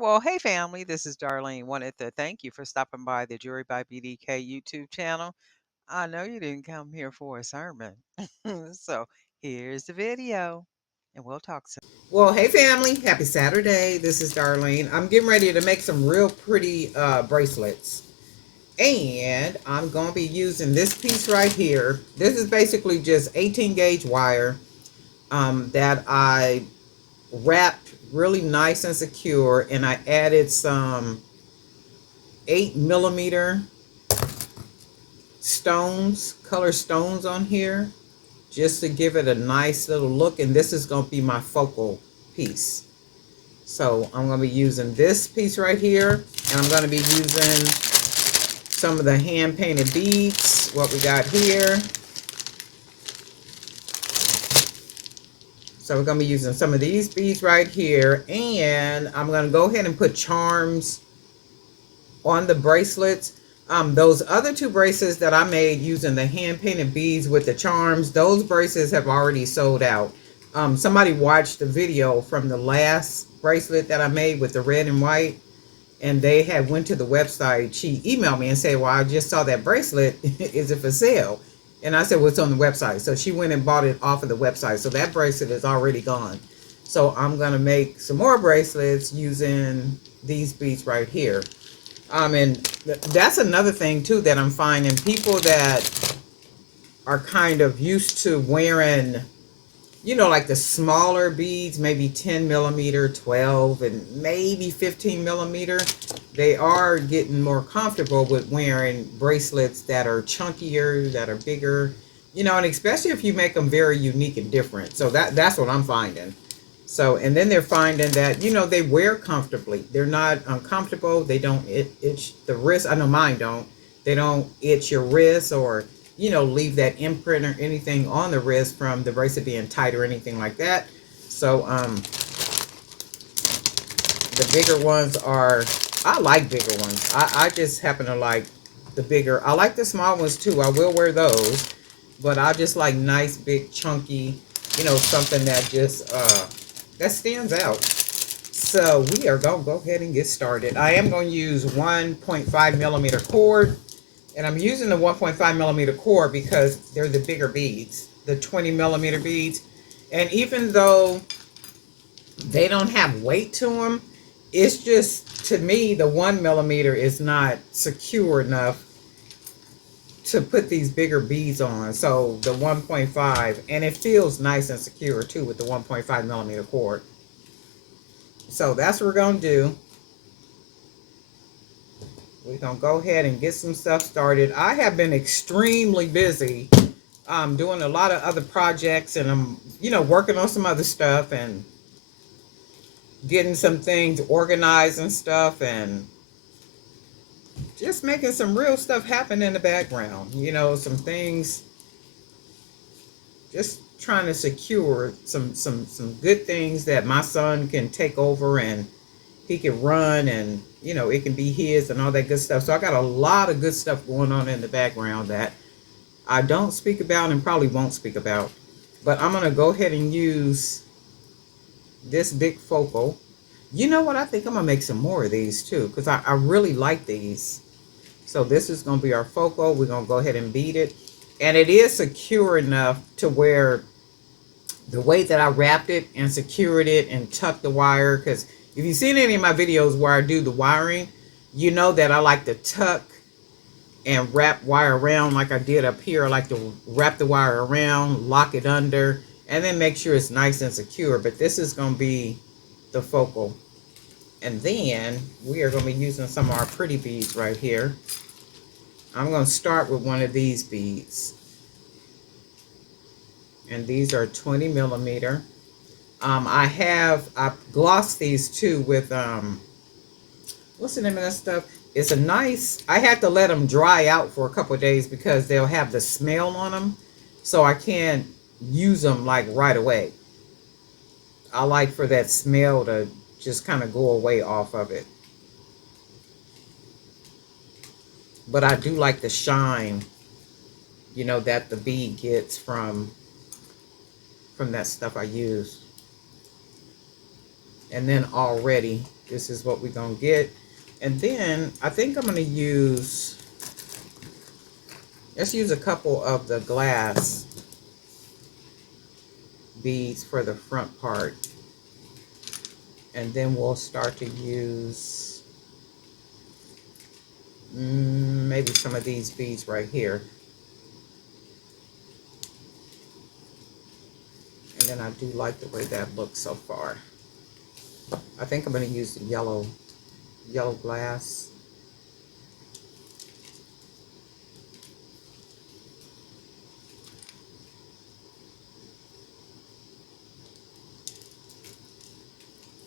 Well, hey family, this is Darlene. Wanted to thank you for stopping by the Jewelry by BDK YouTube channel. I know you didn't come here for a sermon. So here's the video and we'll talk soon. Well, hey family, happy Saturday. This is Darlene. I'm getting ready to make some real pretty bracelets. And I'm going to be using this piece right here. This is basically just 18 gauge wire that I wrapped really nice and secure. And I added some 8mm stones, color stones on here, just to give it a nice little look. And this is going to be my focal piece. So I'm going to be using this piece right here, and I'm going to be using some of the hand painted beads, what we got here. So we're going to be using some of these beads right here, and I'm going to go ahead and put charms on the bracelets. Those other two bracelets that I made using the hand painted beads with the charms, those bracelets have already sold out. Somebody watched the video from the last bracelet that I made with the red and white, and they had went to the website. She emailed me and said, well, I just saw that bracelet. Is it for sale? And I said, well, it's on the website. So she went and bought it off of the website. So that bracelet is already gone. So I'm going to make some more bracelets using these beads right here. And that's another thing too that I'm finding. People that are kind of used to wearing, you know, like the smaller beads, maybe 10mm, 12, and maybe 15mm, they are getting more comfortable with wearing bracelets that are chunkier, that are bigger, you know, and especially if you make them very unique and different. So that's what I'm finding. So, and then they're finding that, you know, they wear comfortably. They're not uncomfortable. They don't itch the wrist. I know mine don't. They don't itch your wrist or, you know, leave that imprint or anything on the wrist from the bracelet being tight or anything like that. So, the bigger ones are, I like bigger ones. I just happen to like the bigger. I like the small ones too. I will wear those, but I just like nice, big, chunky, you know, something that just, that stands out. So we are going to go ahead and get started. I am going to use 1.5mm cord, and I'm using the 1.5mm cord because they're the bigger beads, the 20mm beads. And even though they don't have weight to them, it's just, to me, the 1mm is not secure enough to put these bigger beads on. So the 1.5, and it feels nice and secure too with the 1.5mm cord. So that's what we're going to do. We're going to go ahead and get some stuff started. I have been extremely busy doing a lot of other projects, and I'm, you know, working on some other stuff and getting some things organized and stuff, and just making some real stuff happen in the background. You know, some things, just trying to secure some good things that my son can take over and he can run, and you know, it can be his and all that good stuff. So I got a lot of good stuff going on in the background that I don't speak about and probably won't speak about. But I'm going to go ahead and use this big focal. You know what? I think I'm going to make some more of these too, because I really like these. So this is going to be our focal. We're going to go ahead and bead it. And it is secure enough to where the way that I wrapped it and secured it and tucked the wire, because if you've seen any of my videos where I do the wiring, you know that I like to tuck and wrap wire around like I did up here. I like to wrap the wire around, lock it under, and then make sure it's nice and secure. But this is going to be the focal. And then we are going to be using some of our pretty beads right here. I'm going to start with one of these beads. And these are 20mm. I glossed these too with, what's the name of that stuff? It's a nice, I had to let them dry out for a couple of days because they'll have the smell on them. So I can't use them like right away. I like for that smell to just kind of go away off of it. But I do like the shine, you know, that the bead gets from that stuff I use. And then already This is what we're going to get. And then I think I'm going to use, let's use a couple of the glass beads for the front part. And then we'll start to use maybe some of these beads right here. And then I do like the way that looks so far. I think I'm going to use the yellow glass.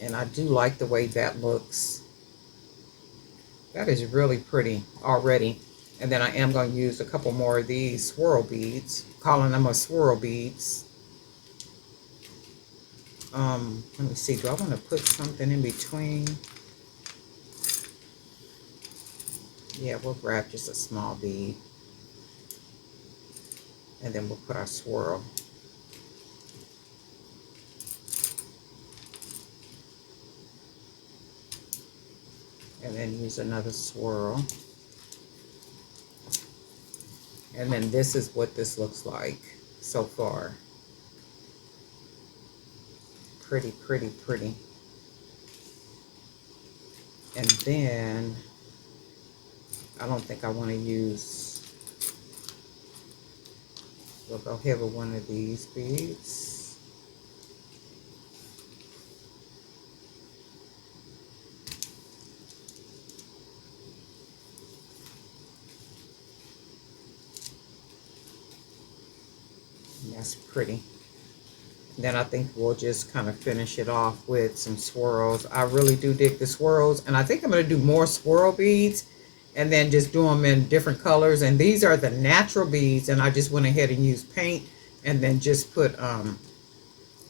And I do like the way that looks. That is really pretty already. And then I am going to use a couple more of these swirl beads, calling them a swirl beads. Let me see, do I want to put something in between? Yeah, we'll grab just a small bead. And then we'll put our swirl. And then use another swirl. And then this is what this looks like so far. Pretty, pretty, pretty. And then I don't think I want to use, we'll go ahead with one of these beads. And that's pretty. Then I think we'll just kind of finish it off with some swirls. I really do dig the swirls, and I think I'm going to do more swirl beads and then just do them in different colors. And these are the natural beads, and I just went ahead and used paint and then just put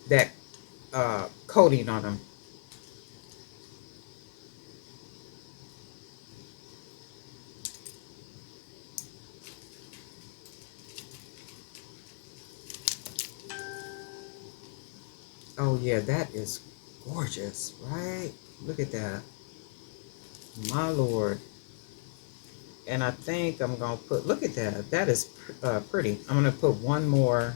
that coating on them. Oh yeah, that is gorgeous, right? Look at that. My Lord. And I think I'm going to put, look at that. That is pretty. I'm going to put one more.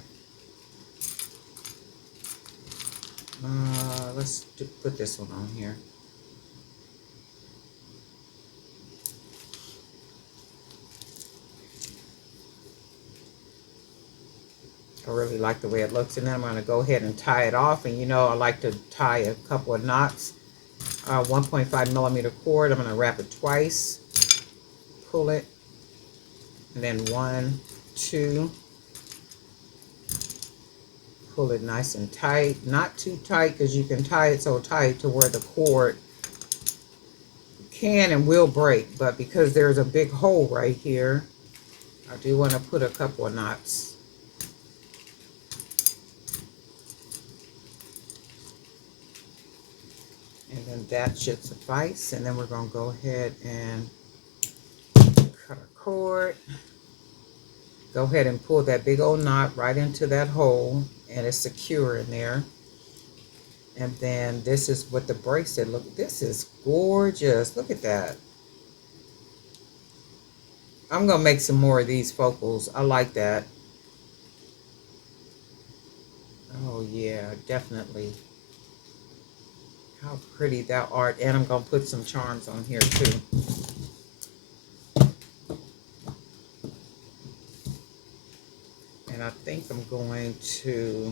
Let's put this one on here. I really like the way it looks. And then I'm going to go ahead and tie it off. And you know, I like to tie a couple of knots. 1.5 millimeter cord. I'm going to wrap it twice. Pull it. And then 1, 2. Pull it nice and tight. Not too tight, because you can tie it so tight to where the cord can and will break. But because there's a big hole right here, I do want to put a couple of knots. And then that should suffice. And then we're going to go ahead and cut our cord. Go ahead and pull that big old knot right into that hole, and it's secure in there. And then this is what the bracelet look. This is gorgeous. Look at that. I'm gonna make some more of these focals. I like that. Oh yeah, definitely. How pretty that art. And I'm gonna put some charms on here too. And I think I'm going to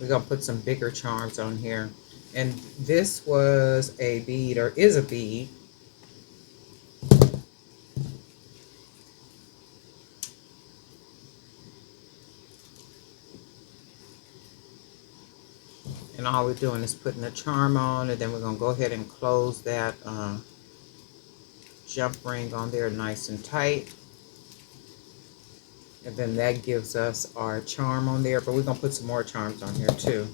we're gonna put some bigger charms on here. And this was a bead, or is a bead. And all we're doing is putting a charm on, and then we're gonna go ahead and close that jump ring on there nice and tight. And then that gives us our charm on there, but we're gonna put some more charms on here too.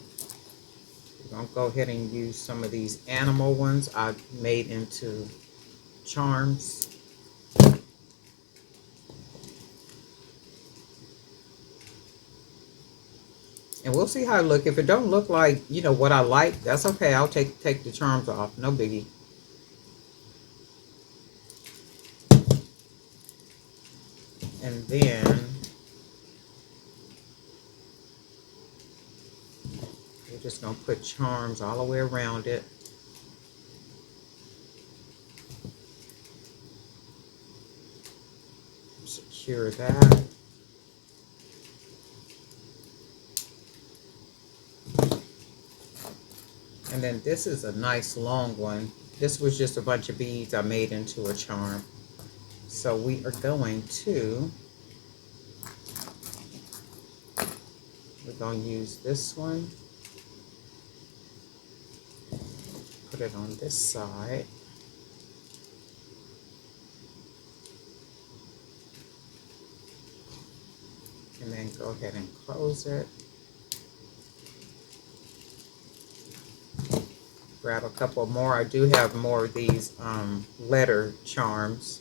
We're gonna go ahead and use some of these animal ones I made into charms. And we'll see how it look. If it don't look like, you know, what I like, that's okay. I'll take the charms off. No biggie. And then we're just gonna put charms all the way around it. Secure that. And then this is a nice long one. This was just a bunch of beads I made into a charm. So we are going to, we're going to use this one. Put it on this side. And then go ahead and close it. Grab a couple more. I do have more of these letter charms.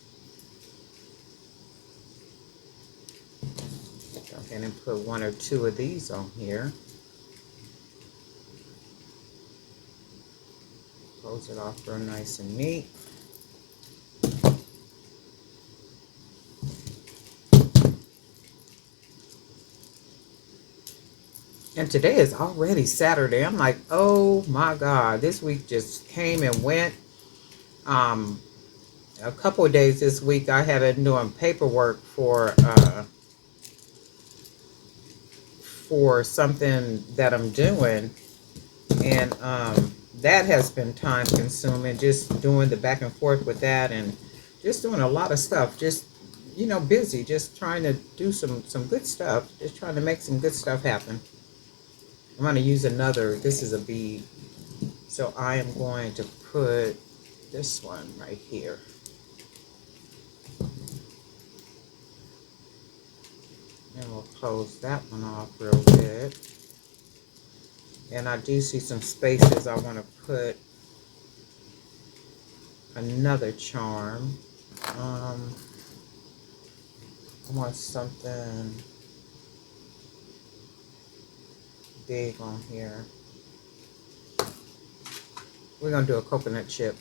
Go ahead and put one or two of these on here. Close it off real nice and neat. And today is already Saturday. I'm like, oh my God, this week just came and went. A couple of days this week I had been doing paperwork for something that I'm doing, and that has been time consuming, just doing the back and forth with that, and just doing a lot of stuff, just, you know, busy, just trying to do some good stuff, just trying to make some good stuff happen. I'm going to use another, this is a bead, so I am going to put this one right here. And we'll close that one off real good. And I do see some spaces I want to put another charm. I want something big on here. We're going to do a coconut chip.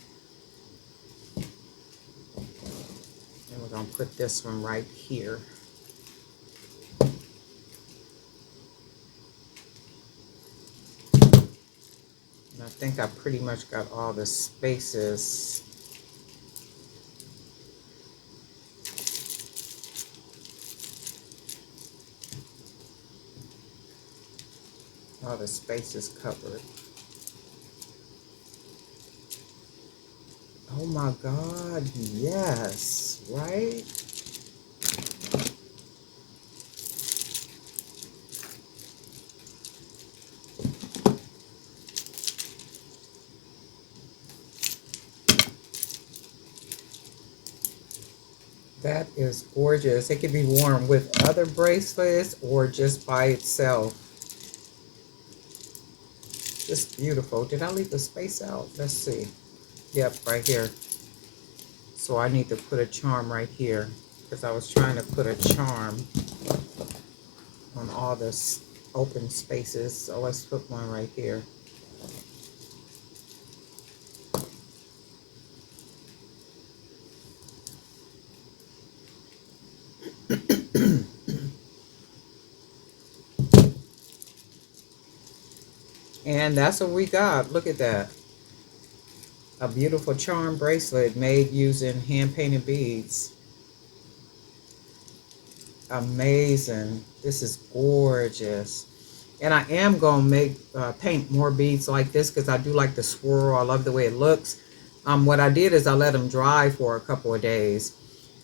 And we're going to put this one right here. And I think I pretty much got all the spaces. All the spaces covered. Oh my God, yes, right? That is gorgeous. It can be worn with other bracelets or just by itself. Just beautiful. Did I leave the space out? Let's see. Yep, right here. So I need to put a charm right here because I was trying to put a charm on all this open spaces. So let's put one right here. And that's what we got. Look at that. A beautiful charm bracelet made using hand-painted beads. Amazing. This is gorgeous. And I am going to paint more beads like this because I do like the swirl. I love the way it looks. What I did is I let them dry for a couple of days.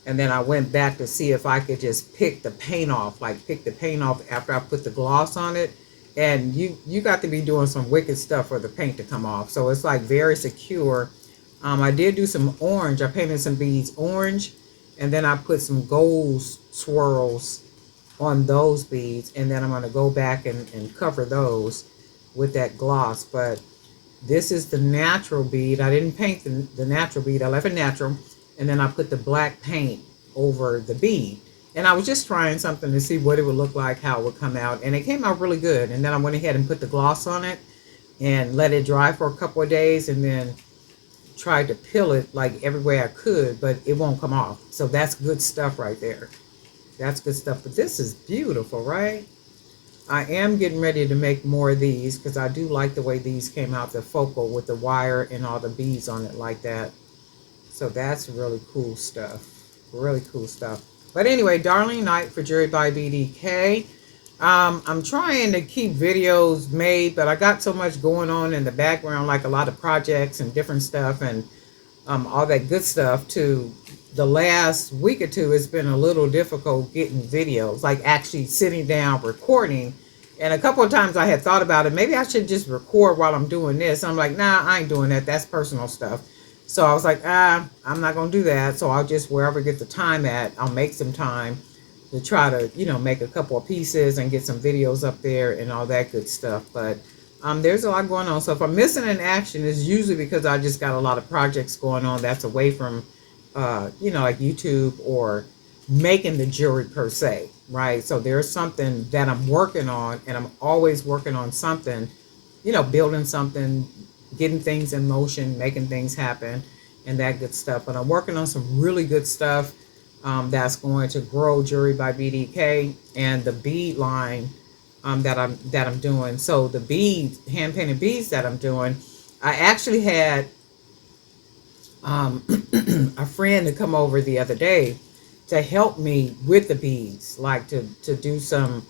And then I went back to see if I could just pick the paint off. Like pick the paint off after I put the gloss on it. And you got to be doing some wicked stuff for the paint to come off. So it's like very secure. I did do some orange. I painted some beads orange. And then I put some gold swirls on those beads. And then I'm going to go back and cover those with that gloss. But this is the natural bead. I didn't paint the natural bead. I left it natural. and then I put the black paint over the bead. And I was just trying something to see what it would look like, how it would come out, and it came out really good. And then I went ahead and put the gloss on it and let it dry for a couple of days, and then tried to peel it like every way I could, but it won't come off. So that's good stuff right there. That's good stuff. But this is beautiful, right? I am getting ready to make more of these because I do like the way these came out, the focal with the wire and all the beads on it like that. So that's really cool stuff. Really cool stuff. But anyway, Darling Night for Jewelry by BDK. I'm trying to keep videos made, but I got so much going on in the background, like a lot of projects and different stuff, and all that good stuff. To the last week or two, it's been a little difficult getting videos, like actually sitting down recording. And a couple of times I had thought about it. Maybe I should just record while I'm doing this. I'm like, nah, I ain't doing that. That's personal stuff. So I was like, I'm not gonna do that. So I'll just wherever I get the time at, I'll make some time to try to, make a couple of pieces and get some videos up there and all that good stuff. But there's a lot going on. So if I'm missing an action, it's usually because I just got a lot of projects going on that's away from, like YouTube or making the jewelry per se, right? So there's something that I'm working on, and I'm always working on something, building something, getting things in motion, making things happen, and that good stuff. But I'm working on some really good stuff that's going to grow Jewelry by BDK and the bead line that I'm doing. So the beads, hand painted beads that I'm doing, I actually had um, a friend to come over the other day to help me with the beads, like to do some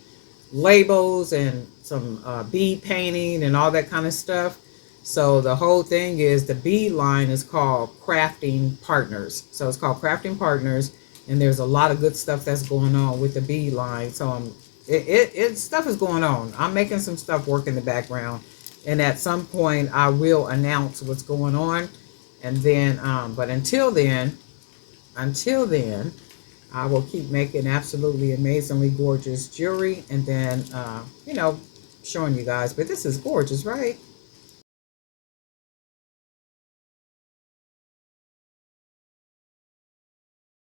labels and some bead painting and all that kind of stuff. So the whole thing is the bead line is called Crafting Partners. So it's called Crafting Partners, and there's a lot of good stuff that's going on with the bead line. So it stuff is going on. I'm making some stuff work in the background, and at some point I will announce what's going on. And then, but until then, I will keep making absolutely amazingly gorgeous jewelry, and then, showing you guys. But this is gorgeous, right?